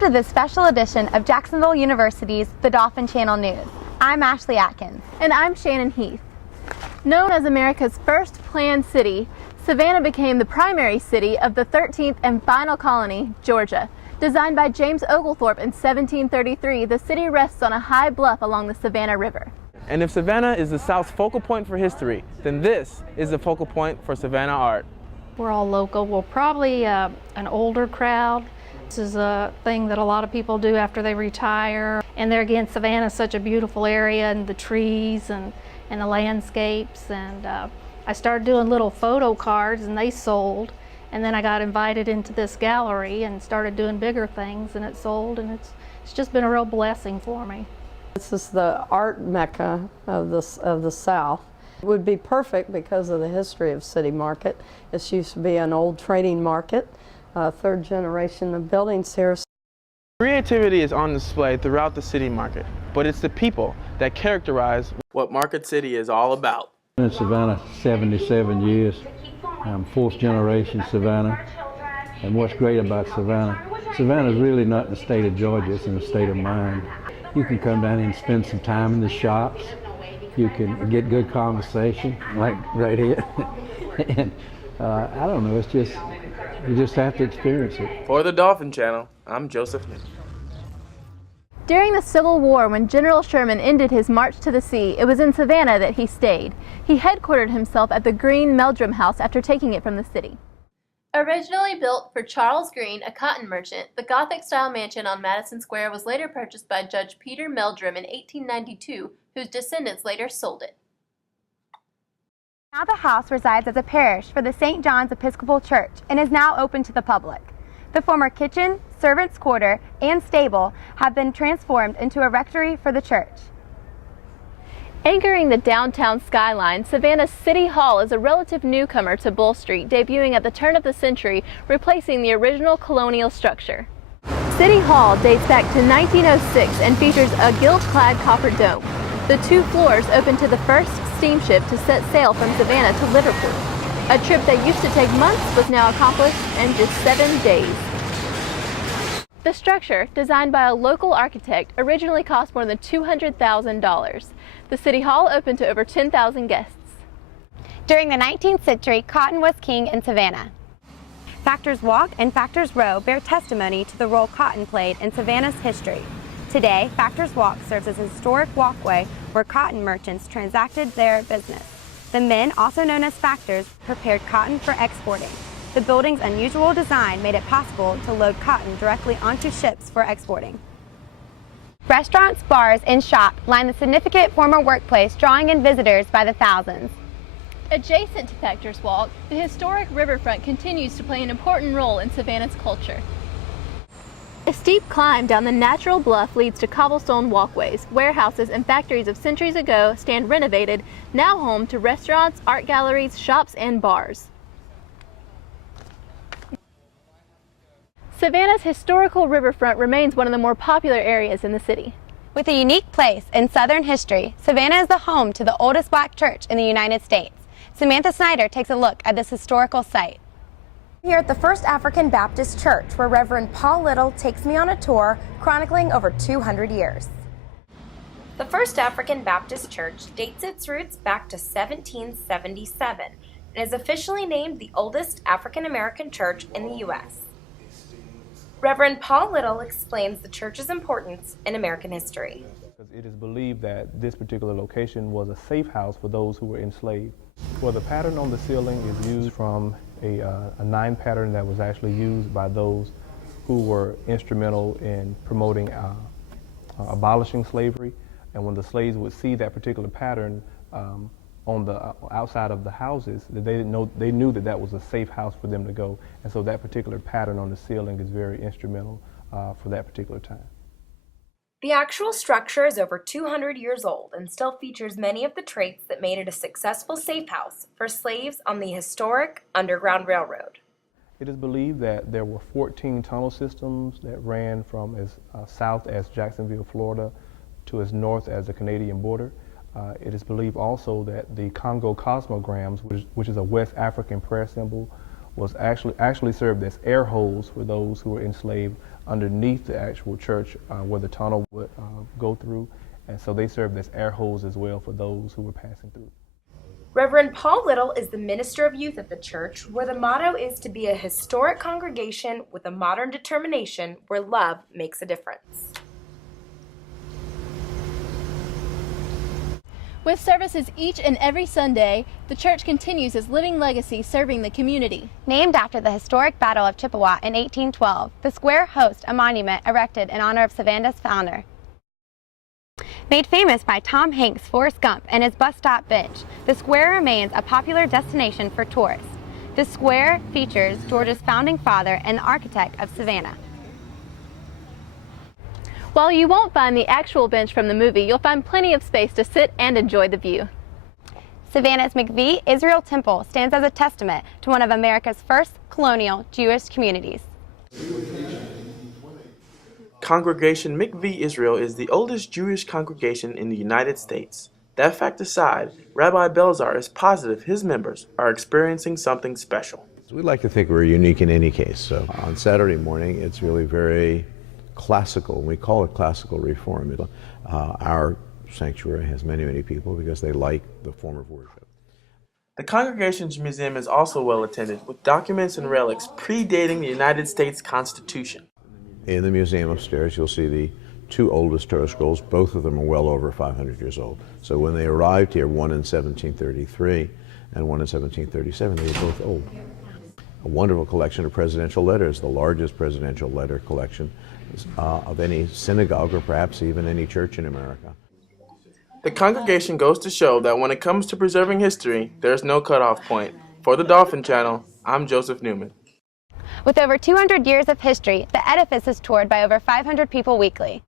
Welcome to this special edition of Jacksonville University's The Dolphin Channel News. I'm Ashley Adkins. And I'm Shannon Heath. Known as America's first planned city, Savannah became the primary city of the 13th and final colony, Georgia. Designed by James Oglethorpe in 1733, the city rests on a high bluff along the Savannah River. And if Savannah is the South's focal point for history, then this is the focal point for Savannah art. We're all local. We're probably an older crowd. This is a thing that a lot of people do after they retire. And there again, Savannah is such a beautiful area, and the trees and the landscapes. And I started doing little photo cards, and they sold. And then I got invited into this gallery and started doing bigger things, and it sold. And it's just been a real blessing for me. This is the art mecca of the South. It would be perfect because of the history of City Market. This used to be an old trading market. Third generation of buildings here. Creativity is on display throughout the City Market, but it's the people that characterize what Market City is all about. I've been in Savannah 77 years. I'm fourth generation Savannah. And what's great about Savannah is really not in the state of Georgia, it's in the state of mind. You can come down and spend some time in the shops. You can get good conversation, like right here. And I don't know, it's just, you just have to experience it. For the Dolphin Channel, I'm Joseph Nick. During the Civil War, when General Sherman ended his march to the sea, it was in Savannah that he stayed. He headquartered himself at the Green Meldrum House after taking it from the city. Originally built for Charles Green, a cotton merchant, the Gothic-style mansion on Madison Square was later purchased by Judge Peter Meldrum in 1892, whose descendants later sold it. Now the house resides as a parish for the St. John's Episcopal Church and is now open to the public. The former kitchen, servants' quarter, and stable have been transformed into a rectory for the church. Anchoring the downtown skyline, Savannah's City Hall is a relative newcomer to Bull Street, debuting at the turn of the century, replacing the original colonial structure. City Hall dates back to 1906 and features a gilt-clad copper dome. The two floors open to the first steamship to set sail from Savannah to Liverpool. A trip that used to take months was now accomplished in just 7 days. The structure, designed by a local architect, originally cost more than $200,000. The City Hall opened to over 10,000 guests. During the 19th century, cotton was king in Savannah. Factors Walk and Factors Row bear testimony to the role cotton played in Savannah's history. Today, Factors Walk serves as a historic walkway where cotton merchants transacted their business. The men, also known as factors, prepared cotton for exporting. The building's unusual design made it possible to load cotton directly onto ships for exporting. Restaurants, bars, and shops line the significant former workplace, drawing in visitors by the thousands. Adjacent to Factors Walk, the historic riverfront continues to play an important role in Savannah's culture. A steep climb down the natural bluff leads to cobblestone walkways. Warehouses and factories of centuries ago stand renovated, now home to restaurants, art galleries, shops, and bars. Savannah's historical riverfront remains one of the more popular areas in the city. With a unique place in Southern history, Savannah is the home to the oldest black church in the United States. Samantha Snyder takes a look at this historical site. Here at the First African Baptist Church, where Reverend Paul Little takes me on a tour chronicling over 200 years. The First African Baptist Church dates its roots back to 1777 and is officially named the oldest African American church in the U.S. Reverend Paul Little explains the church's importance in American history. It is believed that this particular location was a safe house for those who were enslaved. Well, the pattern on the ceiling is used from a 9 pattern that was actually used by those who were instrumental in promoting abolishing slavery. And when the slaves would see that particular pattern on the outside of the houses, they knew that that was a safe house for them to go. And so that particular pattern on the ceiling is very instrumental for that particular time. The actual structure is over 200 years old and still features many of the traits that made it a successful safe house for slaves on the historic Underground Railroad. It is believed that there were 14 tunnel systems that ran from as south as Jacksonville, Florida, to as north as the Canadian border. It is believed also that the Congo cosmograms, which is a West African prayer symbol, was actually served as air holes for those who were enslaved underneath the actual church where the tunnel would go through. And so they served as air holes as well for those who were passing through. Reverend Paul Little is the minister of youth at the church, where the motto is to be a historic congregation with a modern determination where love makes a difference. With services each and every Sunday, the church continues its living legacy serving the community. Named after the historic Battle of Chippewa in 1812, the square hosts a monument erected in honor of Savannah's founder. Made famous by Tom Hanks' Forrest Gump and his bus stop bench, the square remains a popular destination for tourists. The square features Georgia's founding father and the architect of Savannah. While you won't find the actual bench from the movie, you'll find plenty of space to sit and enjoy the view. Savannah's McVie Israel Temple stands as a testament to one of America's first colonial Jewish communities. Congregation McVie Israel is the oldest Jewish congregation in the United States. That fact aside, Rabbi Belzar is positive his members are experiencing something special. We like to think we're unique in any case. So on Saturday morning, it's really very classical. We call it classical reform. Our sanctuary has many, many people because they like the form of worship. The congregation's museum is also well attended, with documents and relics predating the United States Constitution. In the museum upstairs, you'll see the two oldest Torah scrolls. Both of them are well over 500 years old. So when they arrived here, one in 1733 and one in 1737, they were both old. A wonderful collection of presidential letters, the largest presidential letter collection of any synagogue or perhaps even any church in America. The congregation goes to show that when it comes to preserving history, there's no cutoff point. For the Dolphin Channel, I'm Joseph Newman. With over 200 years of history, the edifice is toured by over 500 people weekly.